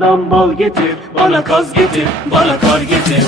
bal getir Bana kaz getir, bana kar getir.